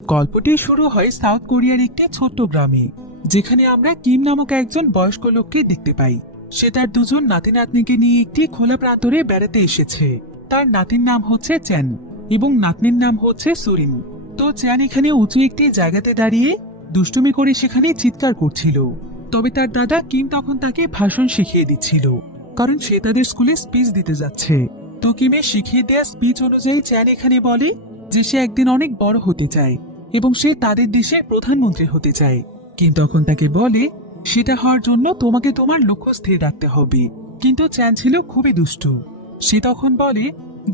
গল্পটি শুরু হয় সাউথ কোরিয়ার একটি ছোট্ট গ্রামে, যেখানে আমরা কিম নামক একজন বয়স্ক লোককে দেখতে পাই। সে তার দুজন নাতি নাতনিকে নিয়ে একটি খোলা প্রান্তরে বেড়াতে এসেছে। তার নাতির নাম হচ্ছে চ্যান এবং নাতনির নাম হচ্ছে সুরিন। তো চ্যান এখানে উঁচু একটি জায়গাতে দাঁড়িয়ে দুষ্টুমি করে সেখানে চিৎকার করছিল। তবে তার দাদা কিম তখন তাকে ভাষণ শিখিয়ে দিচ্ছিল, কারণ সে তাদের স্কুলে স্পিচ দিতে যাচ্ছে। তো কিমের শিখিয়ে দেওয়া স্পিচ অনুযায়ী চ্যান এখানে বলে যে সে একদিন অনেক বড় হতে চায় এবং সে তাদের দেশের প্রধানমন্ত্রী হতে চায়। কিম তখন তাকে বলে সেটা হওয়ার জন্য তোমাকে তোমার লক্ষ্য স্থির রাখতে হবে। কিন্তু চ্যান ছিল খুবই দুষ্টু। সে তখন বলে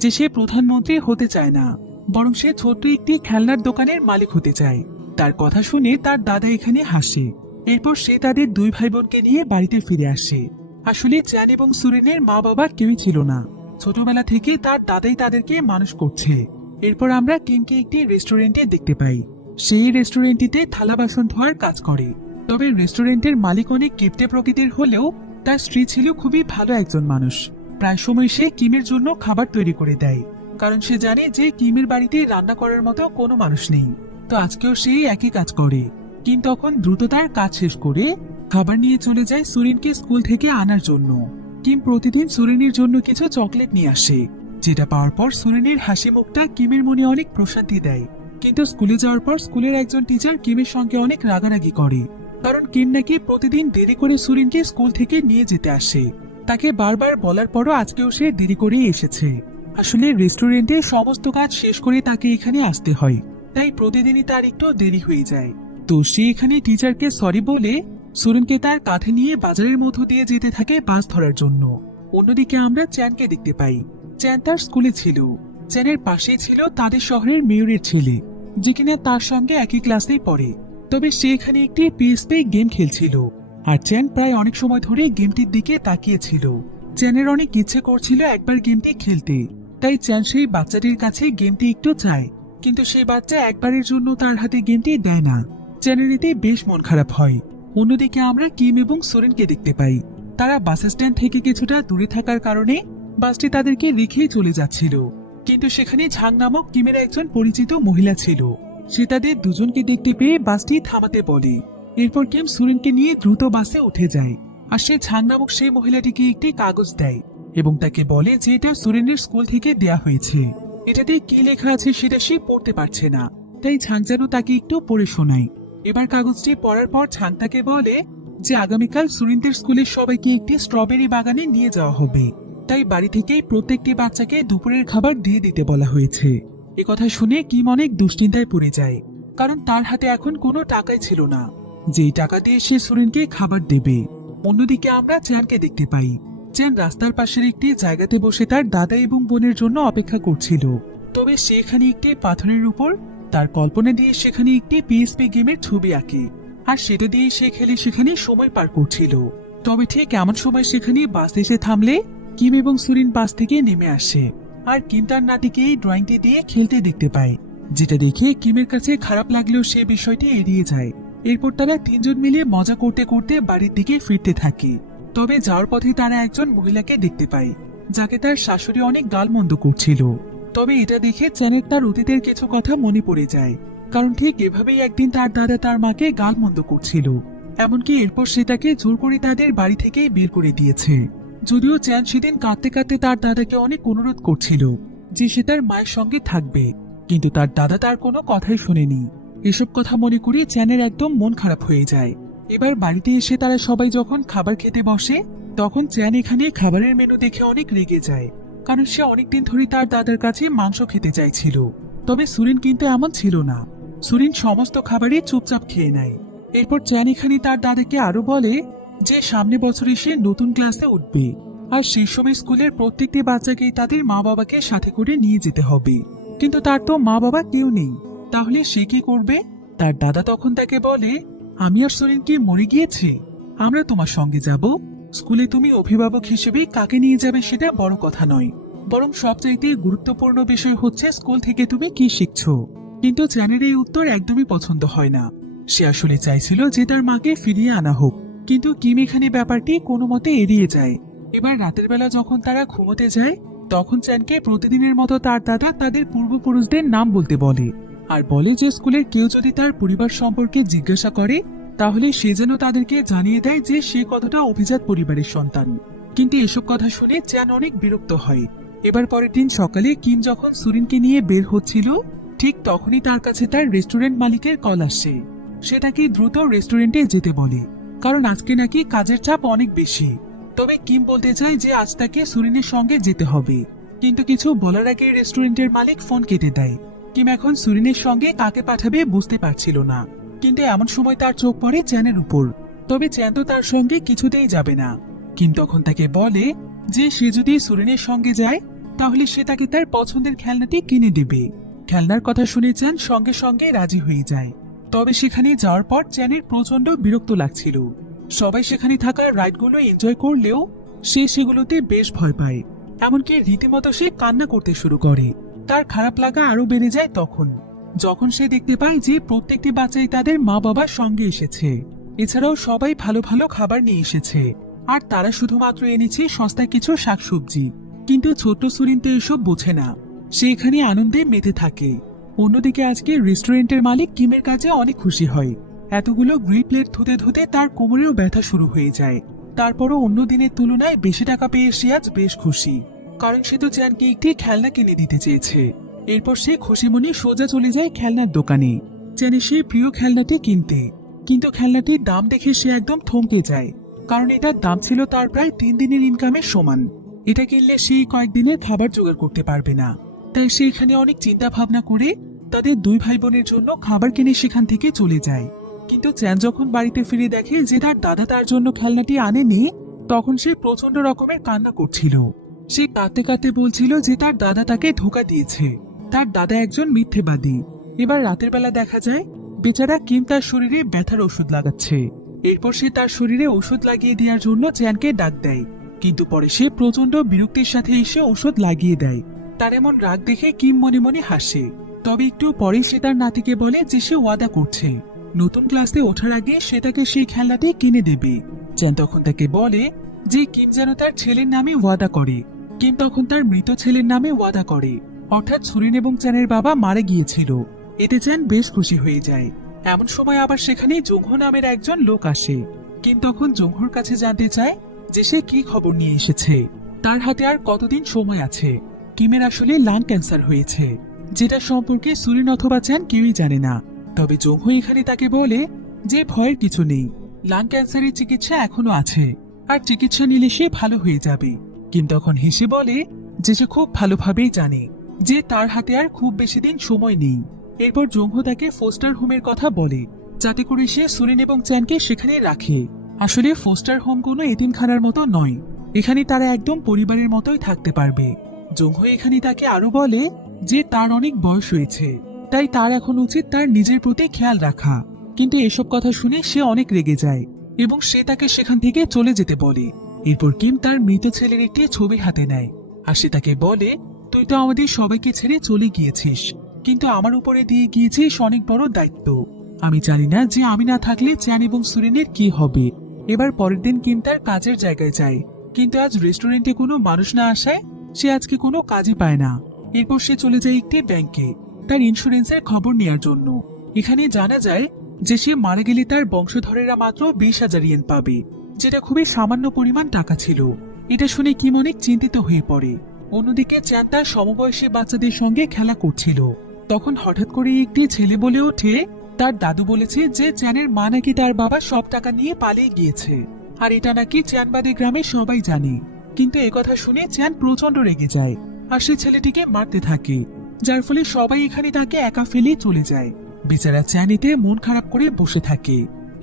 যে সে প্রধানমন্ত্রী হতে চায় না, বরং সে ছোট্ট একটি খেলনার দোকানের মালিক হতে চায়। তার কথা শুনে তার দাদা এখানে হাসে। এরপর সে তাদের দুই ভাই বোনকে নিয়ে বাড়িতে ফিরে আসে। আসলে চ্যান এবং সুরিনের মা বাবা কেউই ছিল না। ছোটবেলা থেকে তার দাদাই তাদেরকে মানুষ করছে। এরপর আমরা কিমকে একটি রেস্টুরেন্টে দেখতে পাই। সেই রেস্টুরেন্টটিতে থালা বাসন ধোয়ার কাজ করে। তবে রেস্টুরেন্টের মালিক অনেক কিপ্টে প্রকৃতির হলেও তার স্ত্রী ছিল খুবই ভালো একজন মানুষ। প্রায় সময় সে কিমের জন্য খাবার তৈরি করে দেয়, কারণ সে জানে যে কিমের বাড়িতে রান্না করার মতো কোনো মানুষ নেই। তো আজকেও সেই একই কাজ করে। কিম তখন দ্রুত তার কাজ শেষ করে খাবার নিয়ে চলে যায় সুরিনকে স্কুল থেকে আনার জন্য। কিম প্রতিদিন সুরিনের জন্য কিছু চকলেট নিয়ে আসে, যেটা পাওয়ার পর সুরিনের হাসি মুখটা কিমের মনে অনেক প্রশান্তি দেয়। কিন্তু স্কুলে যাওয়ার পর স্কুলের একজন টিচার কিমের সঙ্গে অনেক রাগারাগি করে, কারণ কিম নাকি প্রতিদিন দেরি করে সুরিনকে স্কুল থেকে নিয়ে যেতে আসে। তাকে বারবার বলার পরও আজকেও সে দেরি করেই এসেছে। আসলে রেস্টুরেন্টে সমস্ত কাজ শেষ করে তাকে এখানে আসতে হয়, তাই প্রতিদিনই তার একটু দেরি হয়ে যায়। তো সে এখানে টিচারকে সরি বলে সুরিনকে তার কাঁধে নিয়ে বাজারের মধ্য দিয়ে যেতে থাকে বাস ধরার জন্য। অন্যদিকে আমরা চ্যানকে দেখতে পাই। চ্যান তার স্কুলে ছিল। চ্যানের পাশেই ছিল তাদের শহরের মেয়রের ছেলে, যে কিনা তার সঙ্গে একই ক্লাসেই পড়ে। তবে সে এখানে একটি পিএসপি গেম খেলছিল, আর চ্যান প্রায় অনেক সময় ধরে গেমটির দিকে তাকিয়েছিল। চ্যানের অনেক ইচ্ছে করছিল একবার গেমটি খেলতে, তাই চ্যান সেই বাচ্চাটির কাছে গেমটি একটু চায়। কিন্তু সেই বাচ্চা একবারের জন্য তার হাতে গেমটি দেয় না। চ্যানের এতে বেশ মন খারাপ হয়। অন্যদিকে আমরা কিম এবং সোরেনকে দেখতে পাই। তারা বাস স্ট্যান্ড থেকে কিছুটা দূরে থাকার কারণে বাসটি তাদেরকে রেখেই চলে যাচ্ছিল। কিন্তু সেখানে ঝাং নামক কিমের একজন পরিচিত মহিলা ছিল। সে তাদের দুজনকে দেখতে পেয়ে বাসটি থামাতে বলে। এরপর কিম সুরেনকে নিয়ে দ্রুত বাসে উঠে যায়, আর সে ঝাং নামক সেই মহিলাটিকে একটি কাগজ দেয় এবং তাকে বলে যে এটা সুরেনের স্কুল থেকে দেয়া হয়েছে। এটাতে কি লেখা আছে সেটা সে পড়তে পারছে না, তাই ঝাং যেন তাকে একটু পড়ে শোনায়। এবার কাগজটি পড়ার পর ঝাং তাকে বলে যে আগামীকাল সুরিনদের স্কুলের সবাইকে একটি স্ট্রবেরি বাগানে নিয়ে যাওয়া হবে, তাই বাড়ি থেকেই প্রত্যেকটি বাচ্চাকে দুপুরের খাবার দিয়ে দিতে বলা হয়েছে। কথা শুনে কিম অনেক দুশ্চিন্তায় পড়ে যায়, কারণ তার হাতে এখন কোনো টাকাই ছিল না যেই টাকা দিয়ে সে সুরিনকে খাবার দেবে। অন্যদিকে আমরা চ্যানকে দেখতে পাই। চ্যান রাস্তার পাশের একটি জায়গাতে বসে তার দাদা এবং বোনের জন্য অপেক্ষা করছিল। তবে সেখানে একটি পাথরের উপর তার কল্পনা দিয়ে সেখানে একটি পিএসপি গেমের ছবি আঁকে, আর সেটা দিয়ে সে খেলে সেখানে সময় পার করছিল। তবে ঠিক এমন সময় সেখানে বাস এসে থামলে কিম এবং সুরিন বাস থেকে নেমে আসে, আর কিম তার নাতিকে এই ড্রয়িংটি দিয়ে খেলতে দেখতে পায়, যেটা দেখে কিমের কাছে খারাপ লাগলেও সে বিষয়টি এড়িয়ে যায়। এরপর তারা তিনজন মিলে মজা করতে করতে বাড়ির দিকে ফিরতে থাকে। তবে যাওয়ার পথে তারা একজন মহিলাকে দেখতে পায়, যাকে তার শাশুড়ি অনেক গালমন্দ করছিল। তবে এটা দেখে চ্যানের তার অতীতের কিছু কথা মনে পড়ে যায়, কারণ ঠিক এভাবেই একদিন তার দাদা তার মাকে গালমন্দ করছিল। এমনকি এরপর সে তাকে জোর করে তাদের বাড়ি থেকেই বের করে দিয়েছে। যদিও চ্যান সেদিন কাঁদতে কাঁদতে তার দাদাকে অনেক অনুরোধ করছিল যে সে তার মায়ের সঙ্গে থাকবে, কিন্তু তার দাদা তার কোনো কথাই শোনেনি। এসব কথা মনে করে চ্যানের একদম মন খারাপ হয়ে যায়। এবার বাড়িতে এসে তারা সবাই যখন খাবার খেতে বসে, তখন চ্যান এখানে খাবারের মেনু দেখে অনেক রেগে যায়, কারণ সে অনেকদিন ধরে তার দাদার কাছে মাংস খেতে চাইছিল। তবে সুরিন কিন্তু এমন ছিল না। সুরিন সমস্ত খাবারই চুপচাপ খেয়ে নেয়। এরপর চ্যান এখানে তার দাদাকে আরো বলে যে সামনে বছর এসে নতুন ক্লাসে উঠবে, আর সেই সময় স্কুলের প্রত্যেকটি বাচ্চাকেই তাদের মা বাবাকে সাথে করে নিয়ে যেতে হবে। কিন্তু তার তো মা বাবা কেউ নেই, তাহলে সে কি করবে? তার দাদা তখন তাকে বলে, আমি আর সুরিন কি মরে গিয়েছে? আমরা তোমার সঙ্গে যাব। স্কুলে তুমি অভিভাবক হিসেবে কাকে নিয়ে যাবে সেটা বড় কথা নয়, বরং সবচাইতে গুরুত্বপূর্ণ বিষয় হচ্ছে স্কুল থেকে তুমি কি শিখছো। কিন্তু চ্যানের এই উত্তর একদমই পছন্দ হয় না। সে আসলে চাইছিল যে তার মাকে ফিরিয়ে আনা হোক, কিন্তু কিম এখানে ব্যাপারটি কোনো মতে এড়িয়ে যায়। এবার রাতের বেলা যখন তারা ঘুমোতে যায়, তখন চ্যানকে প্রতিদিনের মতো তার দাদা তাদের পূর্বপুরুষদের নাম বলতে বলে। আর বলে যে স্কুলের কেউ যদি তার পরিবার সম্পর্কে জিজ্ঞাসা করে তাহলে সে যেন তাদেরকে জানিয়ে দেয় যে সে কতটা অভিজাত পরিবারের সন্তান। কিন্তু এসব কথা শুনে চ্যান অনেক বিরক্ত হয়। এবার পরের দিন সকালে কিম যখন সুরিনকে নিয়ে বের হচ্ছিল ঠিক তখনই তার কাছে তার রেস্টুরেন্ট মালিকের কল আসে। সে তাকে দ্রুত রেস্টুরেন্টে যেতে বলে, কারণ আজকে নাকি কাজের চাপ অনেক বেশি। তবে কিম বলতে চায় যে আজ তাকে সুরিনের সঙ্গে যেতে হবে, কিন্তু কিছু বলার আগে রেস্টুরেন্টের মালিক ফোন কেটে দেয়। কিম এখন সুরিনের সঙ্গে কাকে পাঠাবে বুঝতে পারছিল না, কিন্তু এমন সময় তার চোখ পড়ে চ্যানের উপর। তবে চ্যান তো তার সঙ্গে কিছুতেই যাবে না। কিম তখন তাকে বলে যে সে যদি সুরিনের সঙ্গে যায় তাহলে সে তাকে তার পছন্দের খেলনাটি কিনে দেবে। খেলনার কথা শুনে চ্যান সঙ্গে সঙ্গে রাজি হয়ে যায়। তবে সেখানে যাওয়ার পর চ্যানের প্রচন্ড বিরক্ত লাগছিল। সবাই সেখানে থাকা রাইডগুলো এনজয় করলেও সে সেগুলোতে বেশ ভয় পায়। এমনকি রীতিমতো সে কান্না করতে শুরু করে। তার খারাপ লাগা আরো বেড়ে যায় যখন সে দেখতে পায় যে প্রত্যেকটি বাচ্চাই তাদের মা বাবার সঙ্গে এসেছে। এছাড়াও সবাই ভালো ভালো খাবার নিয়ে এসেছে, আর তারা শুধুমাত্র এনেছে সস্তায় কিছু শাকসবজি। কিন্তু ছোট্ট সুরিন তো এসব বোঝে না, সে এখানে আনন্দে মেতে থাকে। অন্যদিকে আজকে রেস্টুরেন্টের মালিক কিমের কাছে অনেক খুশি হয়। এতগুলো গ্রিল প্লেট ধুতে ধুতে তার কোমরেও ব্যথা শুরু হয়ে যায়। তারপরও অন্য দিনের তুলনায় বেশি টাকা পেয়ে সে আজ বেশ খুশি, কারণ সে তো চ্যানকে একটি খেলনা কিনে দিতে চেয়েছে। এরপর সে খুশি মনে সোজা চলে যায় খেলনার দোকানে, চ্যানে সে প্রিয় খেলনাটি কিনতে। কিন্তু খেলনাটির দাম দেখে সে একদম থমকে যায়, কারণ এটার দাম ছিল তার প্রায় 3 দিনের ইনকামের সমান। এটা কিনলে সে কয়েকদিনের খাবার জোগাড় করতে পারবে না। তাই সে এখানে অনেক চিন্তা ভাবনা করে তাদের 2 ভাই বোনের জন্য খাবার কিনে সেখান থেকে চলে যায়। কিন্তু চ্যান যখন বাড়িতে ফিরে দেখে যে তার দাদা তার জন্য খেলনাটি আনেনি, তখন সে প্রচন্ড রকমের কান্না করছিল। সে কাঁদতে কাঁদতে বলছিল যে তার দাদা তাকে ধোঁকা দিয়েছে, তার দাদা একজন মিথ্যেবাদী। এবার রাতের বেলা দেখা যায় বেচারা কিম তার শরীরে ব্যথার ওষুধ লাগাচ্ছে। এরপর সে তার শরীরে ওষুধ লাগিয়ে দেওয়ার জন্য চ্যানকে ডাক দেয়, কিন্তু পরে সে প্রচন্ড বিরক্তির সাথে এসে ওষুধ লাগিয়ে দেয়। তার এমন রাগ দেখে কিম মনে মনে হাসে। তবে একটু পরে সে তার নাতিকে বলে যে সে ওয়াদা করছে নতুন ক্লাসে ওঠার আগে সে তাকে সেই খেলনাটি কিনে দেবে। চ্যান তখন তাকে বলে যে কিম যেন তার ছেলের নামে ওয়াদা করে। কিম তখন তার মৃত ছেলের নামে ওয়াদা করে, অর্থাৎ সুরিন এবং চ্যানের বাবা মারা গিয়েছিল। এতে চ্যান বেশ খুশি হয়ে যায়। এমন সময় আবার সেখানে জোংহো নামের একজন লোক আসে। কিম তখন জোংহোর কাছে জানতে চায় যে সে কি খবর নিয়ে এসেছে, তার হাতে আর কতদিন সময় আছে। কিমের আসলে লাং ক্যান্সার হয়েছে, যেটা সম্পর্কে সুরিন অথবা চ্যান কেউই জানে না। তবে জোংহো এখানে তাকে বলে যে ভয়ের কিছু নেই, লাং ক্যান্সারের চিকিৎসা এখনো আছে, আর চিকিৎসা নিলে সে ভালো হয়ে যাবে। কিম তখন হেসে বলে যে সে খুব ভালোভাবেই জানে যে তার হাতে আর খুব বেশি দিন সময় নেই। এরপর জোংহো তাকে ফোস্টার হোমের কথা বলে, যাতে করে সে সুরিন এবং চ্যানকে সেখানে রাখে। আসলে ফোস্টার হোম কোনো এতিমখানার মতো নয়, এখানে তারা একদম পরিবারের মতোই থাকতে পারবে। জোংহো এখানে তাকে আরো বলে যে তার অনেক বয়স হয়েছে, তাই তার এখন উচিত তার নিজের প্রতি খেয়াল রাখা। কিন্তু এসব কথা শুনে সে অনেক রেগে যায় এবং সে তাকে সেখান থেকে চলে যেতে বলে। এরপর কিম তার মৃত ছেলের একটি ছবি হাতে নেয়, আর সে তাকে বলে তুই তো আমাদের সবাইকে ছেড়ে চলে গিয়েছিস, কিন্তু আমার উপরে দিয়ে গিয়েছিস অনেক বড় দায়িত্ব। আমি জানি না যে আমি না থাকলে চ্যান এবং সুরিনের কি হবে। এবার পরের দিন কিম তার কাজের জায়গায় যায়, কিন্তু আজ রেস্টুরেন্টে কোনো মানুষ না আসায় সে আজকে কোনো কাজই পায় না। এরপর সে চলে যায় একটি ব্যাংকে তার ইন্স্যুরেন্সের খবর নেওয়ার জন্য। এখানে জানা যায় যে সে মারা গেলে তার বংশধরেরা মাত্র 20,000 ইয়েন পাবে, যেটা খুবই সামান্য পরিমাণ টাকা ছিল। এটা শুনে কিম অনেক চিন্তিত হয়ে পড়ে। অন্যদিকে চ্যান তার সমবয়সী বাচ্চাদের সঙ্গে খেলা করছিল, তখন হঠাৎ করে একটি ছেলে বলে ওঠে তার দাদু বলেছে যে চ্যানের মা নাকি তার বাবা সব টাকা নিয়ে পালিয়ে গিয়েছে, আর এটা নাকি চ্যানবাদী গ্রামে সবাই জানে। কিন্তু একথা শুনে চ্যান প্রচন্ড রেগে যায়, আর সে ছেলেটিকে মারতে থাকে, যার ফলে সবাই এখানে তাকে একা ফেলে চলে যায়। বেচারা চ্যান এতে মন খারাপ করে বসে থাকে।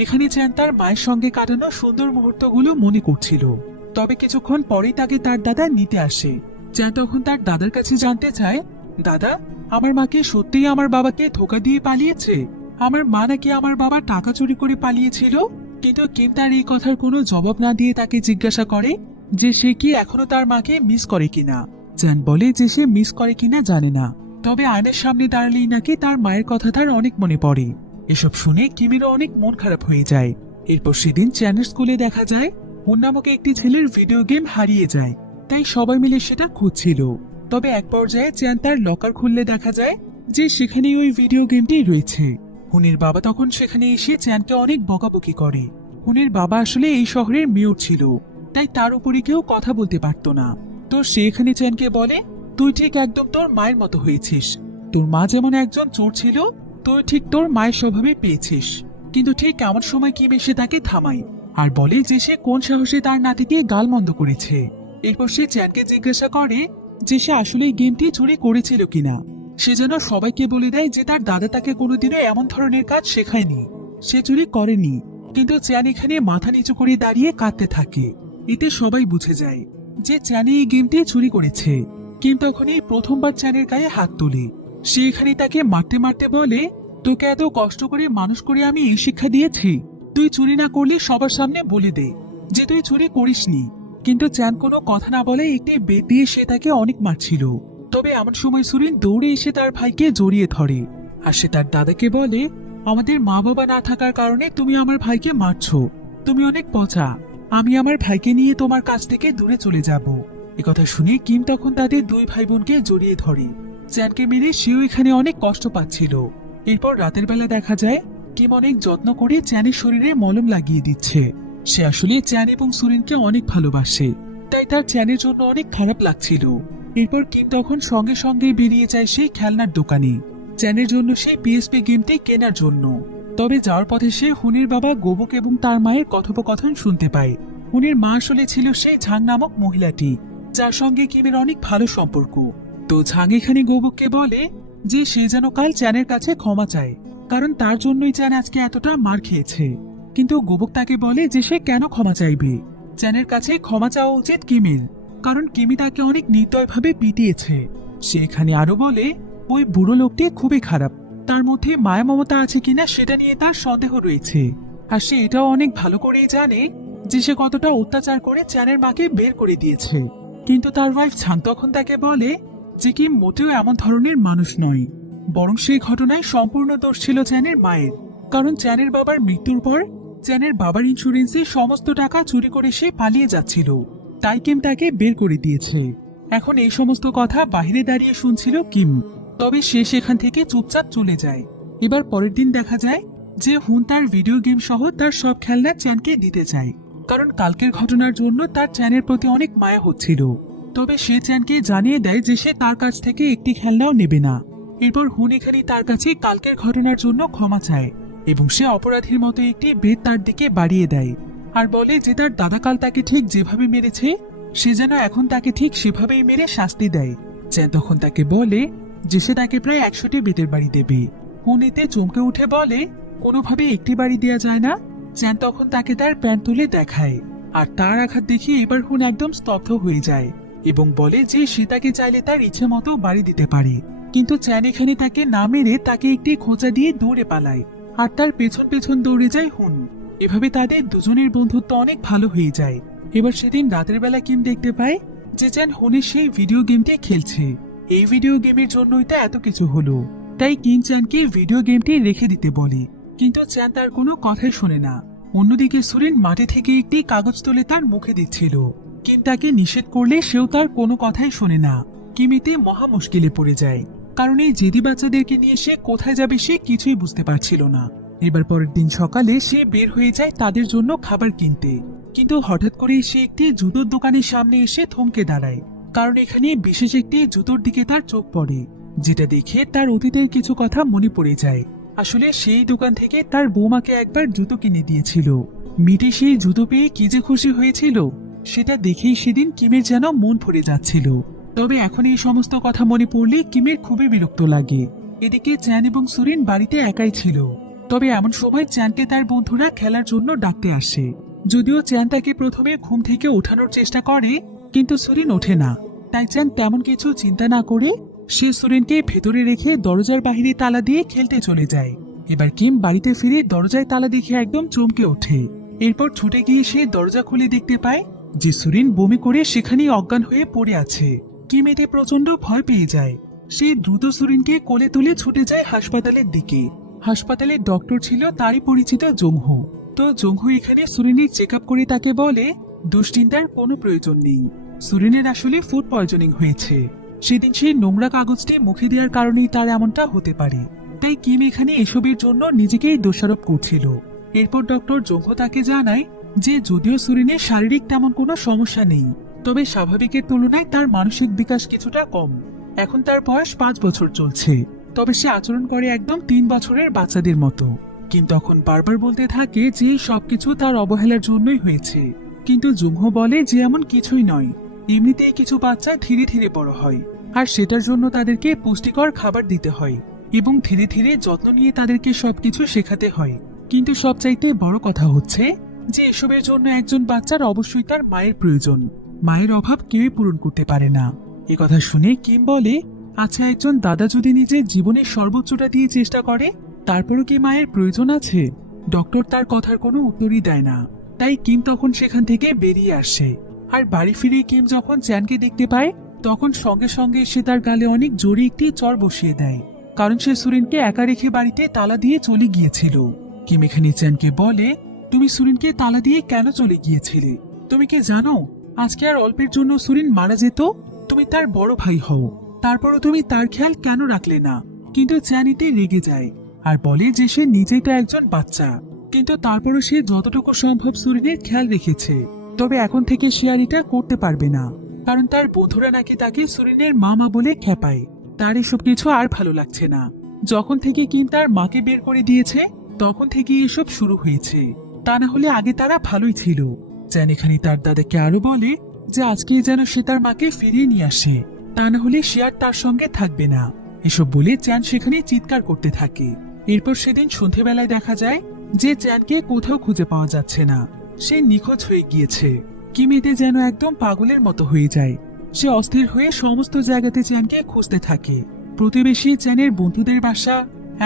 এখানে চ্যান তার মায়ের সঙ্গে কাটানো সুন্দর মুহূর্তগুলো মনে করছিল। তবে কিছুক্ষণ পরেই তাকে তার দাদা নিতে আসে। চ্যান তখন তার দাদার কাছে জানতে চায়, দাদা, আমার মাকে সত্যিই আমার বাবাকে ধোকা দিয়ে পালিয়েছে? আমার মা নাকি আমার বাবা টাকা চুরি করে পালিয়েছিল। কিন্তু কিম তার এই কথার কোনো জবাব না দিয়ে তাকে জিজ্ঞাসা করে যে সে কি এখনো তার মাকে মিস করে কিনা। চ্যান বলে যে সে মিস করে কিনা জানে না, তবে আয়নার সামনে দাঁড়ালেই নাকি তার মায়ের কথা তার অনেক মনে পড়ে। এসব শুনে কিমেরও অনেক মন খারাপ হয়ে যায়। এরপর সেদিন চ্যানের স্কুলে দেখা যায় মুন নামক একটি ছেলের ভিডিও গেম হারিয়ে যায়, তাই সবাই মিলে সেটা খুঁজছিল। তবে এক পর্যায়ে চ্যান তার লকার খুললে দেখা যায় যে সেখানে ওই ভিডিও গেমটি রয়েছে। হুনের বাবা তখন সেখানে এসে চ্যানকে অনেক বকাবকি করে। হুনের বাবা আসলে এই শহরের মেয়র ছিল, তাই তার উপরে কেউ কথা বলতে পারতো না। তো সে এখানে চ্যানকে বলে, তুই ঠিক একদম তোর মায়ের মতো হয়েছিস। তোর মা যেমন একজন চোর ছিল, তুই ঠিক তোর মায়ের স্বভাবে পেয়েছিস। কিন্তু ঠিক এমন সময় কিম এসে তাকে থামায় আর বলে যে সে কোন সাহসে তার নাতিকে গালমন্দ করেছে। এরপর সে চ্যানকে জিজ্ঞাসা করে যে সে আসলে এই গেমটি চুরি করেছিল কিনা। সে যেন সবাইকে বলে দেয় যে তার দাদা তাকে কোনোদিনও এমন ধরনের কাজ শেখায়নি, সে চুরি করেনি। কিন্তু চ্যান এখানে মাথা নিচু করে দাঁড়িয়ে কাঁদতে থাকে। এতে সবাই বুঝে যায় যে চ্যানি এই গেমটি চুরি করেছে। কিম তখনই প্রথমবার চ্যানের গায়ে হাত তোলে। সে এখানে তাকে মারতে মারতে বলে, তোকে এত কষ্ট করে মানুষ করে আমি এই শিক্ষা দিয়েছি, তুই চুরি না করলে সবার সামনে বলে দে যে তুই চুরি করিসনি। কিন্তু চ্যান কোনো কথা না বলে একটি বেত দিয়ে সে তাকে অনেক মারছিল। তবে এমন সময় সুরিন দৌড়ে এসে তার ভাইকে জড়িয়ে ধরে আর সে তার দাদাকে বলে, আমাদের মা বাবা না থাকার কারণে তুমি আমার ভাইকে মারছো, তুমি অনেক পচা, আমি আমার ভাইকে নিয়ে তোমার কাছ থেকে দূরে চলে যাব। একথা শুনে কিম তখন তাদের দুই ভাই বোনকে জড়িয়ে ধরে। চ্যানকে মেরে সেও এখানে অনেক কষ্ট পাচ্ছিল। এরপর রাতের বেলা দেখা যায় কিম অনেক যত্ন করে চ্যানের শরীরে মলম লাগিয়ে দিচ্ছে। সে আসলে চ্যান এবং সুরিনকে অনেক ভালোবাসে, তাই তার চ্যানের জন্য অনেক খারাপ লাগছিল। এরপর কিম তখন সঙ্গে সঙ্গে বেরিয়ে যায় সেই খেলনার দোকানে চ্যানের জন্য সেই পিএসপি গেমটি কেনার জন্য। তবে যাওয়ার পথে সে হুনের বাবা গোবক এবং তার মায়ের কথোপকথন শুনতে পায়। হুনের মা আসলে ছিল সেই ঝাং নামক মহিলাটি, যার সঙ্গে কিমের অনেক ভালো সম্পর্ক। তো ঝাং এখানে গোবককে বলে যে সে যেন কাল চ্যানের কাছে ক্ষমা চায়, কারণ তার জন্যই চ্যান আজকে এতটা মার খেয়েছে। কিন্তু গোবক তাকে বলে যে সে কেন ক্ষমা চাইবে, চ্যানের কাছে ক্ষমা চাওয়া উচিত কিমের, কারণ কিমি তাকে অনেক নির্দয়ভাবে পিটিয়েছে। সে এখানে আরো বলে ওই বুড়ো লোকটি খুবই খারাপ, তার মধ্যে মায়া মমতা আছে কিনা সেটা নিয়ে তার সন্দেহ রয়েছে। আর সে এটাও অনেক ভালো করেই জানে যে সে কতটা অত্যাচার করে চ্যানের মাকে বের করে দিয়েছে। কিন্তু তার ওয়াইফ ঝাং তখন তাকে বলে যে কিম মোটেও এমন ধরনের মানুষ নয়, বরং সেই ঘটনায় সম্পূর্ণ দোষ ছিল চ্যানের মায়ের। কারণ চ্যানের বাবার মৃত্যুর পর চ্যানের বাবার ইন্স্যুরেন্সে সমস্ত টাকা চুরি করে সে পালিয়ে যাচ্ছিল, তাই কিম তাকে বের করে দিয়েছে। এখন এই সমস্ত কথা বাইরে দাঁড়িয়ে শুনছিল কিম। তবে সে সেখান থেকে চুপচাপ চলে যায়। এবার পরের দিন দেখা যায় যে হুন তার ভিডিও গেম সহ তার সব খেলনা চ্যানকে দিতে চায়, কারণ কালকের ঘটনার জন্য তার চ্যানের প্রতি অনেক মায়া হচ্ছিল। তবে সে চ্যানকে জানিয়ে দেয় যে সে তার কাছ থেকে একটি খেলনাও নেবে না। এরপর হুন এখানে তার কাছে কালকের ঘটনার জন্য ক্ষমা চায় এবং সে অপরাধীর মতো একটি বেত তার দিকে বাড়িয়ে দেয় আর বলে যে তার দাদাকাল তাকে ঠিক যেভাবে মেরেছে সে যেন এখন তাকে ঠিক সেভাবেই মেরে শাস্তি দেয়। চ্যান তখন তাকে বলে যে সে তাকে প্রায় 100টি বেতের বাড়ি দেবে। হুন এতে চমকে উঠে বলে কোনোভাবে একটি বাড়ি দেওয়া যায় না। চ্যান তখন তাকে তার প্যান্ট তুলে দেখায় আর তার আঘাত দেখে এবার হুন একদম স্তব্ধ হয়ে যায় এবং বলে যে সে তাকে চাইলে তার ইচ্ছে মতো বাড়ি দিতে পারে। কিন্তু চ্যান এখানে তাকে না মেরে তাকে একটি খোঁচা দিয়ে দৌড়ে পালায় আর তার পেছন পেছন দৌড়ে যায় হুন। এভাবে তাদের দুজনের বন্ধুত্ব অনেক ভালো হয়ে যায়। এবার সেদিন রাতের বেলা কিম দেখতে পায় যে চ্যান হুনের সেই ভিডিও গেমটি খেলছে। এই ভিডিও গেমের জন্যই তা এত কিছু হলো, তাই কিম চ্যানকে ভিডিও গেমটি রেখে দিতে বলে, কিন্তু চ্যান তার কোনো কথাই শোনে না। অন্যদিকে সুরিন মাটি থেকে একটি কাগজ তুলে তার মুখে দিচ্ছিল। কিম তাকে নিষেধ করলে সেও তার কোনো কথাই শোনে না। কিম এতে মহা মুশকিলে পড়ে যায়, কারণ এই জেদি বাচ্চাদেরকে নিয়ে সে কোথায় যাবে সে কিছুই বুঝতে পারছিল না। এবার পরের দিন সকালে সে বের হয়ে যায় তাদের জন্য খাবার কিনতে, কিন্তু হঠাৎ করে সে একটি জুতোর দোকানের সামনে এসে থমকে দাঁড়ায়, কারণ এখানে বিশেষ একটি জুতোর দিকে তার চোখ পড়ে, যেটা দেখে তার অতীতের কিছু কথা মনে পড়ে যায়। আসলে সেই দোকান থেকে তার বৌমাকে একবার জুতো কিনে দিয়েছিল। মিটি সেই জুতো পেয়ে কি যে খুশি হয়েছিল সেটা দেখেই সেদিন কিমের যেন মন ভরে যাচ্ছিল। তবে এখন এই সমস্ত কথা মনে পড়লে কিমের খুবই বিরক্ত লাগে। এদিকে চ্যান এবং সুরিন বাড়িতে একাই ছিল। তবে এমন সময় চ্যানকে তার বন্ধুরা খেলার জন্য ডাকতে আসে। যদিও চ্যান তাকে প্রথমে ঘুম থেকে ওঠানোর চেষ্টা করে, কিন্তু সুরিন ওঠে না। তাই চ্যান তেমন কিছু চিন্তা না করে সে সুরিনকে ভেতরে রেখে দরজার বাহিরে তালা দিয়ে খেলতে চলে যায়। এবার কিম বাড়িতে ফিরে দরজায় তালা দেখে একদম চমকে ওঠে। এরপর ছুটে গিয়ে সে দরজা খুলে দেখতে পায় যে সুরিন বমি করে সেখানেই অজ্ঞান হয়ে পড়ে আছে। কিম এতে প্রচন্ড ভয় পেয়ে যায়। সে দ্রুত সুরিনকে কোলে তুলে ছুটে যায় হাসপাতালের দিকে। হাসপাতালের ডক্টর ছিল তারই পরিচিত জংহু। তো জংহু এখানে সুরিনের চেক আপ করে তাকে বলে দুশ্চিন্তার কোনো প্রয়োজন নেই, সুরিনের আসলে ফুড পয়জনিং হয়েছে। সেদিন সেই নোংরা কাগজটি মুখে দেওয়ার কারণেই তার এমনটা হতে পারে। তাই কিম এখানে এসবের জন্য নিজেকেই দোষারোপ করছিল। এরপর ডক্টর জোংহো তাকে জানায় যে যদিও সুরিনের শারীরিক তেমন কোনো সমস্যা নেই, তবে স্বাভাবিকের তুলনায় তার মানসিক বিকাশ কিছুটা কম। এখন তার বয়স 5 বছর চলছে, তবে সে আচরণ করে একদম 3 বছরের বাচ্চাদের মতো। কিম তখন বারবার বলতে থাকে যে সবকিছু তার অবহেলার জন্যই হয়েছে, কিন্তু জুংহো বলে যে এমন কিছুই নয়। এমনিতেই কিছু বাচ্চা ধীরে ধীরে বড় হয়, আর সেটার জন্য তাদেরকে পুষ্টিকর খাবার দিতে হয় এবং ধীরে ধীরে যত্ন নিয়ে তাদেরকে সবকিছু শেখাতে হয়। কিন্তু সবচাইতে বড় কথা হচ্ছে যে এসবের জন্য একজন বাচ্চার অবশ্যই তার মায়ের প্রয়োজন। মায়ের অভাব কেউই পূরণ করতে পারে না। এ কথা শুনে কিম বলে, আচ্ছা, একজন দাদা যদি নিজের জীবনের সর্বোচ্চটা দিয়ে চেষ্টা করে, তারপরও কি মায়ের প্রয়োজন আছে? ডক্টর তার কথার কোনো উত্তরই দেয় না। তাই কিম তখন সেখান থেকে বেরিয়ে আসে। আর বাড়ি ফিরে কিম যখন চ্যানকে দেখতে পায়, তখন সঙ্গে সঙ্গে সে তার গালে অনেক জোরে একটি চড় বসিয়ে দেয়, কারণ সে সুরিনকে একা রেখে বাড়িতে তালা দিয়ে চলে গিয়েছিল। কিম এখানে চ্যানকে বলে, তুমি সুরিনকে তালা দিয়ে কেন চলে গিয়েছিলে? তুমি কি জানো আজকে আর অল্পের জন্য সুরিন মারা যেত? তুমি তার বড় ভাই হও, তারপরও তুমি তার খেয়াল কেন রাখলে না? কিন্তু চ্যানিতে রেগে যায় আর বলে যে সে নিজেই তো একজন বাচ্চা, কিন্তু তারপরও সে যতটুকু সম্ভব সুরিনের খেয়াল রেখেছে। তবে এখন থেকে সে আর এটা করতে পারবে না, কারণ তার বন্ধুরা নাকি তাকে সুরিনের মামা বলে খেপায়। তার এসব কিছু আর ভালো লাগছে না। যখন থেকে কিম তার মাকে বের করে দিয়েছে, তখন থেকে এসব শুরু হয়েছে। তা না হলে আগে তারা ভালোই ছিল। চ্যান এখানে তার দাদাকে আরো বলে যে আজকে যেন সে তার মাকে ফিরিয়ে নিয়ে আসে, তা না হলে সে আর তার সঙ্গে থাকবে না। এসব বলে চ্যান সেখানে চিৎকার করতে থাকে। এরপর সেদিন সন্ধেবেলায় দেখা যায় যে চ্যানকে কোথাও খুঁজে পাওয়া যাচ্ছে না। সে নিখোঁজ হয়ে গিয়েছে। কিম এতে যেন একদম পাগলের মতো হয়ে যায়। সে অস্থির হয়ে সমস্ত জায়গাতে চ্যানকে খুঁজতে থাকে। প্রতিবেশী, চ্যানের বন্ধুদের বাসা,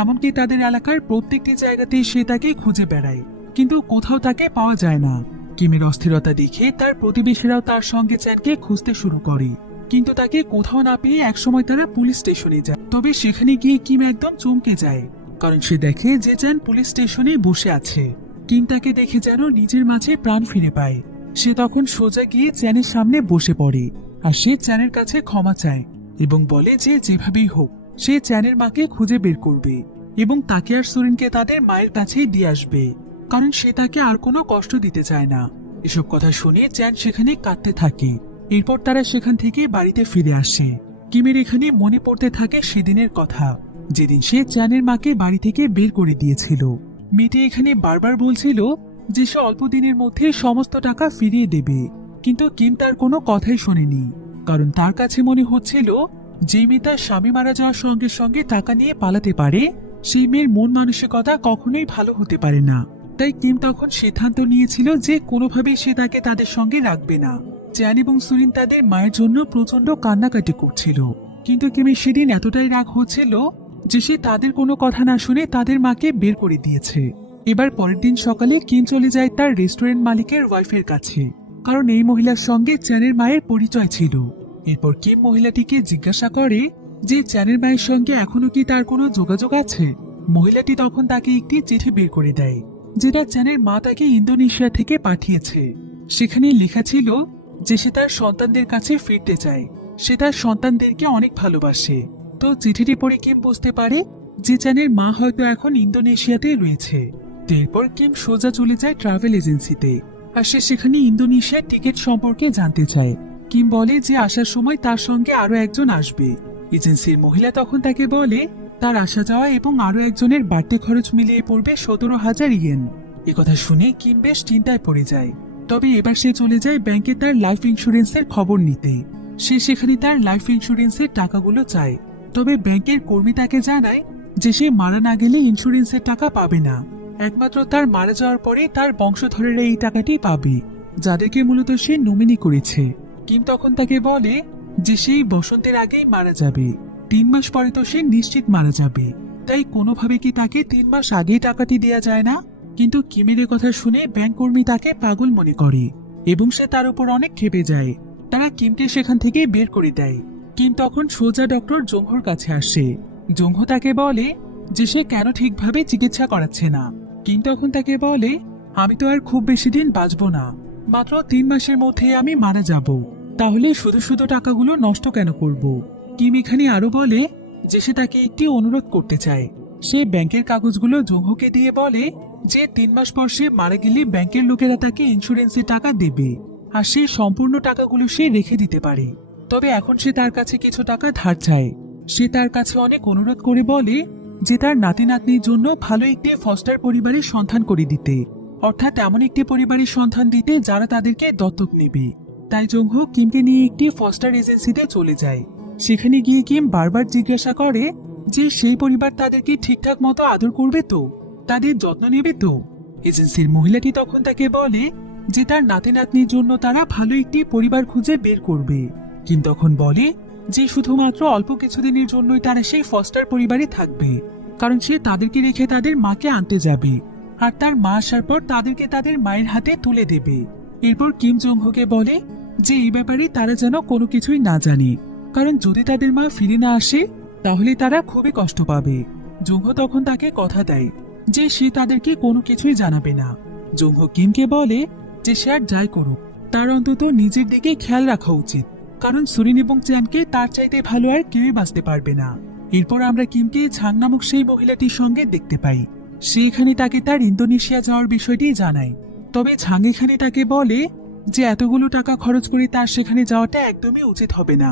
এমনকি তাদের এলাকার প্রত্যেকটি জায়গাতেই সে তাকে খুঁজে বেড়ায়, কিন্তু কোথাও তাকে পাওয়া যায় না। কিমের অস্থিরতা দেখে তার প্রতিবেশীরাও তার সঙ্গে চ্যানকে খুঁজতে শুরু করে, কিন্তু তাকে কোথাও না পেয়ে একসময় তারা পুলিশ স্টেশনে যায়। তবে সেখানে গিয়ে কিম একদম চমকে যায়, কারণ সে দেখে যে চ্যান পুলিশ স্টেশনে বসে আছে। কিম তাকে দেখে যেন নিজের মাঝে প্রাণ ফিরে পায়। সে তখন সোজা গিয়ে চ্যানের সামনে বসে পড়ে, আর সে চ্যানের কাছে ক্ষমা চায় এবং বলে যে যেভাবেই হোক সে চ্যানের মাকে খুঁজে বের করবে এবং তাকে আর সুরিনকে তাদের মায়ের কাছেই দিয়ে আসবে, কারণ সে তাকে আর কোনো কষ্ট দিতে চায় না। এসব কথা শুনে চ্যান সেখানে কাঁদতে থাকে। এরপর তারা সেখান থেকে বাড়িতে ফিরে আসে। কিমের এখানে মনে পড়তে থাকে সেদিনের কথা, যেদিন সে চ্যানের মাকে বাড়ি থেকে বের করে দিয়েছিল। মেয়েটি এখানে বারবার বলছিল যে সে অল্প দিনের মধ্যে সমস্ত টাকা ফিরিয়ে দেবে, কিন্তু কিম তার কোনো কথাই শোনেনি, কারণ তার কাছে মনে হচ্ছিল যে মেয়ে তার স্বামী মারা যাওয়ার সঙ্গে সঙ্গে টাকা নিয়ে পালাতে পারে, সেই মেয়ের মন মানসিকতা কখনোই ভালো হতে পারে না। তাই কিম তখন সিদ্ধান্ত নিয়েছিল যে কোনোভাবেই সে তাকে তাদের সঙ্গে রাখবে না। চ্যান এবং সুরিন তাদের মায়ের জন্য প্রচন্ড কান্নাকাটি করছিল, কিন্তু কিমের সেদিন এতটাই রাগ হচ্ছিল যে সে তাদের কোনো কথা না শুনে তাদের মাকে বের করে দিয়েছে। এবার পরের দিন সকালে কিম চলে যায় তার রেস্টুরেন্ট মালিকের ওয়াইফের কাছে, কারণ এই মহিলার সঙ্গে চ্যানের মায়ের পরিচয় ছিল। এরপর কিম মহিলাটিকে জিজ্ঞাসা করে যে চ্যানের মায়ের সঙ্গে এখনো কি তার কোনো যোগাযোগ আছে। মহিলাটি তখন তাকে একটি চিঠি বের করে দেয়, যেটা চ্যানের মা তাকে ইন্দোনেশিয়া থেকে পাঠিয়েছে। সেখানে লেখা ছিল যে সে তার সন্তানদের কাছে ফিরতে চায়, সে তার সন্তানদেরকে অনেক ভালোবাসে। তো চিঠিটি পড়ে কিম বুঝতে পারে যে চ্যানের মা হয়তো এখন ইন্দোনেশিয়াতে রয়েছে। এরপর কিম সোজা চলে যায় ট্রাভেল এজেন্সিতে, আর সে সেখানে ইন্দোনেশিয়ার টিকিট সম্পর্কে জানতে চায়। কিম বলে যে আসার সময় তার সঙ্গে আরো একজন আসবে। এজেন্সির মহিলা তখন তাকে বলে তার আসা যাওয়া এবং আরো একজনের বাড়তি খরচ মিলিয়ে পড়বে 17,000 ইয়েন। একথা শুনে কিম বেশ চিন্তায় পড়ে যায়। তবে এবার সে চলে যায় ব্যাংকে তার লাইফ ইন্স্যুরেন্সের খবর নিতে। সে সেখানে তার লাইফ ইন্স্যুরেন্সের টাকাগুলো চায়, তবে ব্যাংকের কর্মী তাকে জানায় যে সে মারা না গেলে ইন্স্যুরেন্সের টাকা পাবে না, একমাত্র তার মারা যাওয়ার পরে তার বংশধরেরা এই টাকাটি পাবে, যাদেরকে মূলত সে নমিনি করেছে। কিম তখন তাকে বলে যে সেই বসন্তের আগেই মারা যাবে, 3 মাস পরে তো সে নিশ্চিত মারা যাবে, তাই কোনোভাবে কি তাকে 3 মাস আগেই টাকাটি দেয়া যায় না? কিন্তু কিমের কথা শুনে ব্যাংক কর্মী তাকে পাগল মনে করে এবং সে তার উপর অনেক ক্ষেপে যায়। তারা কিমকে সেখান থেকে বের করে দেয়। কিম তখন সোজা ডক্টর জোংহোর কাছে আসে। জোংহো তাকে বলে যে সে কেন ঠিকভাবে চিকিৎসা করাচ্ছে না। কিম তখন তাকে বলে আমি তো আর খুব বেশি দিন বাঁচবো না, মাত্র 3 মাসের মধ্যে আমি মারা যাব, তাহলে শুধু শুধু টাকাগুলো নষ্ট কেন করব? কিম এখানে আরো বলে যে সে তাকে একটি অনুরোধ করতে চায়। সে ব্যাংকের কাগজগুলো জুংহোকে দিয়ে বলে যে 3 মাস পর সে মারা গেলে ব্যাংকের লোকেরা তাকে ইন্স্যুরেন্সের টাকা দেবে, আর সেই সম্পূর্ণ টাকাগুলো সে রেখে দিতে পারে। তবে এখন সে তার কাছে কিছু টাকা ধার চায়। সে তার কাছে অনেক অনুরোধ করে বলে যে তার নাতি নাতনির জন্য ভালো একটি ফস্টার পরিবারের সন্ধান করে দিতে, অর্থাৎ এমন একটি পরিবারের সন্ধান দিতে যারা তাদেরকে দত্তক নেবে। তাই জুংহো কিমকে নিয়ে একটি ফস্টার এজেন্সিতে চলে যায়। সেখানে গিয়ে কিম বারবার জিজ্ঞাসা করে যে সেই পরিবার তাদেরকে ঠিকঠাক মতো আদর করবে তো, তাদের যত্ন নেবে তো। এজেন্সির মহিলাটি তখন তাকে বলে যে তার নাতি নাতনির জন্য তারা ভালো একটি পরিবার খুঁজে বের করবে। কিম তখন বলে যে শুধুমাত্র অল্প কিছুদিনের জন্যই তারা সেই ফস্টার পরিবারে থাকবে, কারণ সে তাদেরকে রেখে তাদের মাকে আনতে যাবে, আর তার মা আসার পর তাদেরকে তাদের মায়ের হাতে তুলে দেবে। এরপর কিম জুংহোকে বলে যে এই ব্যাপারে তারা যেন কোনো কিছুই না জানে, কারণ যদি তাদের মা ফিরে না আসে তাহলে তারা খুবই কষ্ট পাবে। জুংহো তখন তাকে কথা দেয় যে সে তাদেরকে কোনো কিছুই জানাবে না। জুংহো কিমকে বলে যে সে আর যাই করুক তার অন্তত নিজের দিকে খেয়াল রাখা উচিত, কারণ সুরিন এবং চ্যানকে তার চাইতে ভালো আর কেউই বাঁচতে পারবে না। এরপর আমরা কিমকে ঝাং নামক সেই মহিলাটির সঙ্গে দেখতে পাই। সে এখানে তাকে তার ইন্দোনেশিয়া যাওয়ার বিষয়টি জানায়। তবে ঝাং এখানে তাকে বলে যে এতগুলো টাকা খরচ করে তার সেখানে যাওয়াটা একদমই উচিত হবে না,